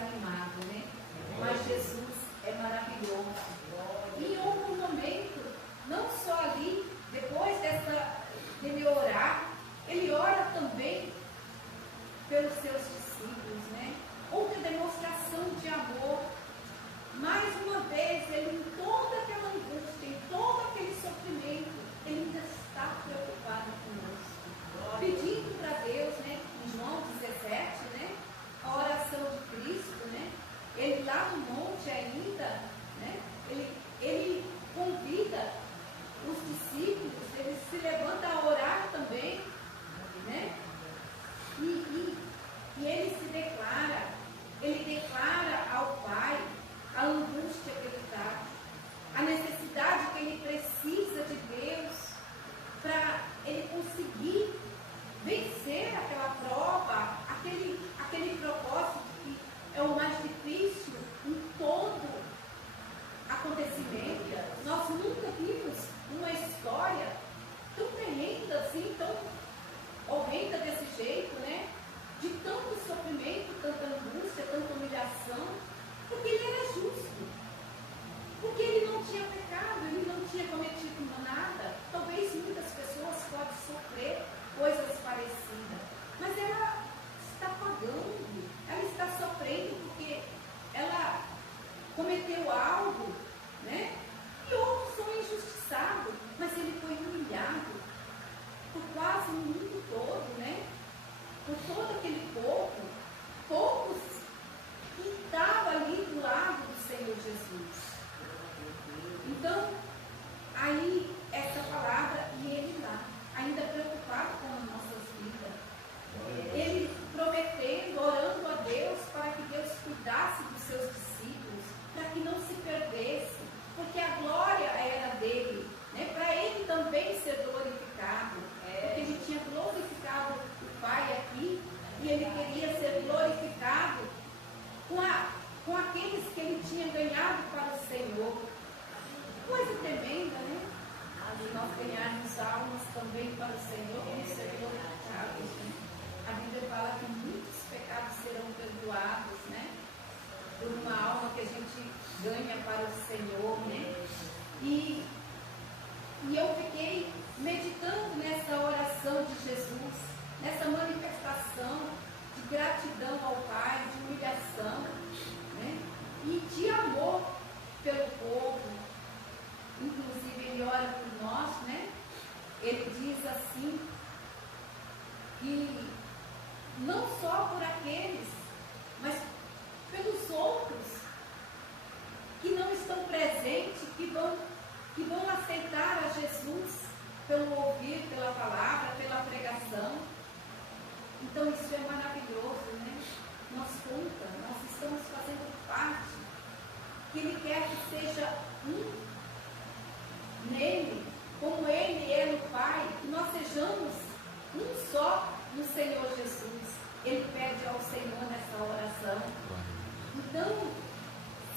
desanimado, né? Mas Jesus é maravilhoso. E em outro momento, não só ali, depois dele orar, ele ora também pelos seus discípulos, né? Outra demonstração de amor. Mais uma vez, ele em toda aquela angústia, em todo aquele sofrimento, ele ainda está preocupado conosco. Pedindo para Deus, né? Em João 17, né? A oração de Cristo, né? Ele lá no monte ainda, né? Ele convida os discípulos, ele se levanta a orar também, né? E ele se declara, ao Pai a angústia que ele está, a necessidade que ele precisa de Deus para ele conseguir vencer aquela prova, aquele propósito que é o mais difícil em todo acontecimento. Nós nunca vimos uma história tão terrível assim, tão horrenda desse jeito, né? De tanto sofrimento, tanta angústia, tanta humilhação, porque ele era justo, porque ele não tinha pecado, ele não tinha cometido nada. Talvez muitas pessoas podem sofrer coisas parecidas, mas ela está pagando, ela está sofrendo porque ela cometeu algo, né? E outros são injustiçados, mas ele foi humilhado por quase o mundo todo, né? Por todo aquele povo, poucos que estavam ali do lado do Senhor Jesus. Então, aí essa palavra, e ele lá, ainda preocupado com as nossas vidas, ele prometendo, orando a Deus para que Deus cuidasse dos seus discípulos, para que não se perdesse, porque a glória era dele, né? Para ele também ser glorificado, porque ele tinha glorificado o Pai aqui, e ele queria ser glorificado com aqueles que ele tinha ganhado para o Senhor. Coisa tremenda, né? Nós ganharmos almas também para o Senhor, vamos ser glorificados, né? A Bíblia fala que muitos pecados serão perdoados, né? Por uma alma que a gente ganha para o Senhor, né? E eu fiquei meditando nessa oração de Jesus, nessa manifestação de gratidão ao Pai, de humilhação, né? E de amor pelo povo. Inclusive ele ora por nós, né? Ele diz assim, que não só por aqueles, mas pelos outros que não estão presentes, que vão aceitar a Jesus pelo ouvir, pela palavra, pela pregação. Então isso é maravilhoso, né? Nós estamos fazendo parte, que Ele quer que seja um nele, como Ele é no Pai, que nós sejamos um só no Senhor Jesus. Ele pede ao Senhor nessa oração. Então,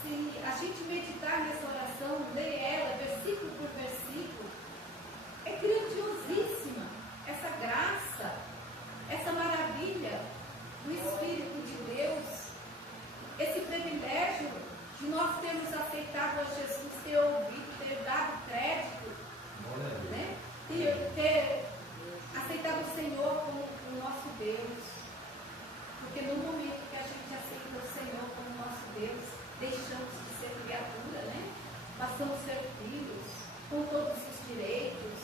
se a gente meditar nessa oração, ler ela versículo por versículo, é grandiosíssima essa graça, essa maravilha do Espírito de Deus, esse privilégio de nós termos aceitado a Jesus, ter ouvido, ter dado crédito, né? ter aceitado o Senhor como o nosso Deus. Porque no momento que a gente aceita o Senhor como nosso Deus, deixamos de ser criatura, né? Passamos a ser filhos, com todos os direitos,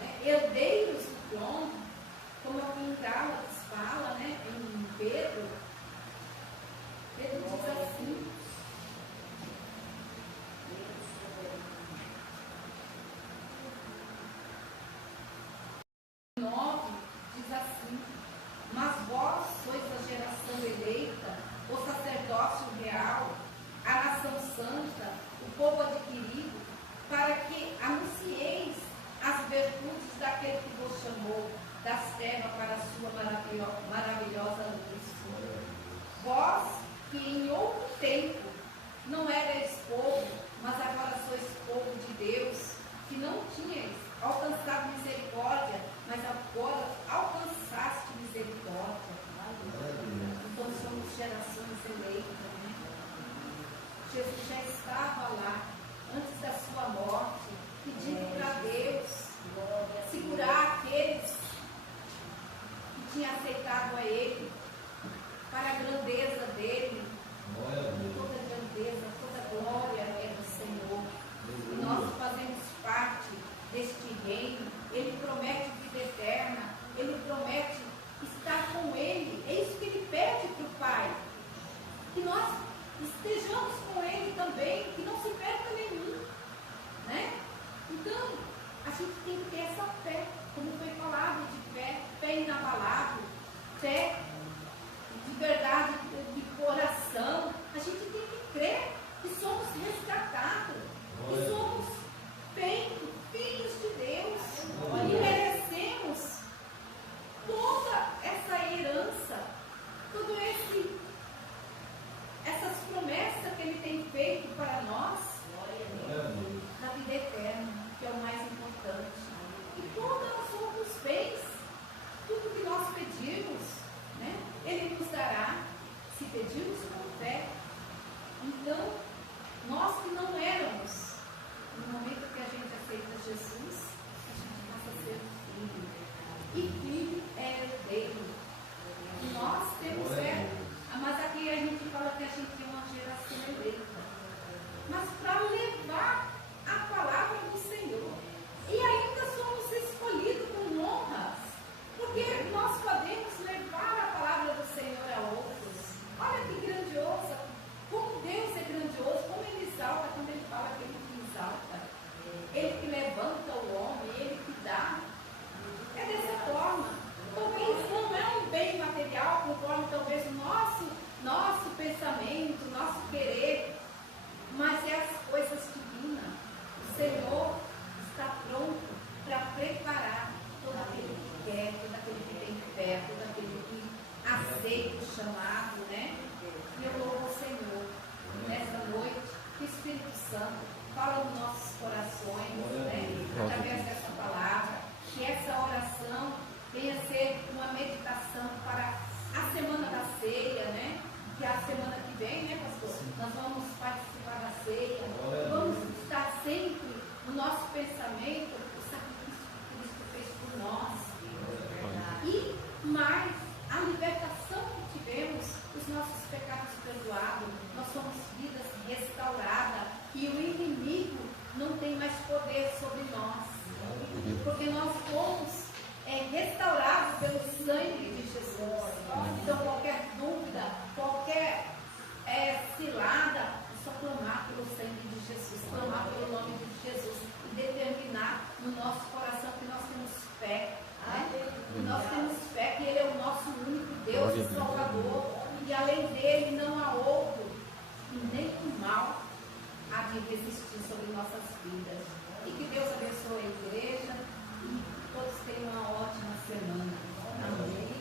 né? Herdeiros do trono, como aqui em Gálatas fala, né? Em Pedro diz assim, diz assim: mas vós sois a geração eleita, o sacerdócio real, a nação santa, o povo adquirido, para que anuncieis as virtudes daquele que vos chamou das trevas para a sua maravilhosa luz. Vós que em outro tempo não erais povo, mas agora sois povo de Deus, que não tinhais alcançado misericórdia, mas agora alcançaste misericórdia. Então somos gerações eleitas, fé, de verdade, de coração. A gente tem que crer que somos resgatados, que somos feitos filhos de Deus e merecemos toda essa herança, todas essas promessas que Ele tem feito para nós, da vida eterna, que é o mais importante. E todas as outras fez, tudo que nós pedimos, né, Ele nos dará, se pedirmos com fé. Então, nós que não éramos, no momento que a gente aceita Jesus, a gente passa a ser filho. E filho é herdeiro. E nós temos mas aqui a gente fala que a gente tem uma geração eleita. Mas para levar a palavra do Senhor. E ainda somos escolhidos com honras. Porque nós podemos levar a palavra do Senhor a outros. Olha que grandiosa. Como Deus é grandioso. Como Ele exalta quando Ele fala que Ele que exalta. Ele que levanta o homem. Ele que dá. É dessa forma. Porque isso não é um bem material, conforme talvez o nosso pensamento, nosso querer, mas é as coisas divinas. O Senhor está pronto para preparar todo aquele que quer, todo aquele que tem fé, todo aquele que aceita o chamado, né? E eu louvo o Senhor nessa noite, que o Espírito Santo fala nos nossos corações, né? Através dessa palavra, que essa oração venha ser uma meditação para a semana da ceia, né? Que é a semana que vem, né, pastor? Nós vamos participar da ceia. Vamos estar sempre no nosso pensamento o sacrifício que Cristo fez por nós. E mais, a libertação que tivemos, os nossos pecados perdoados, nós somos vidas restauradas e o inimigo não tem mais poder sobre nós. Porque nós fomos restaurado pelo sangue de Jesus. Então qualquer dúvida, qualquer cilada, é só clamar pelo sangue de Jesus, clamar pelo nome de Jesus e determinar no nosso coração que nós temos fé, né? Nós temos fé que Ele é o nosso único Deus e Salvador, e além dele não há outro, e nem o mal há de resistir sobre nossas vidas. E que Deus abençoe a igreja e todos tenham uma ótima semana. Amém.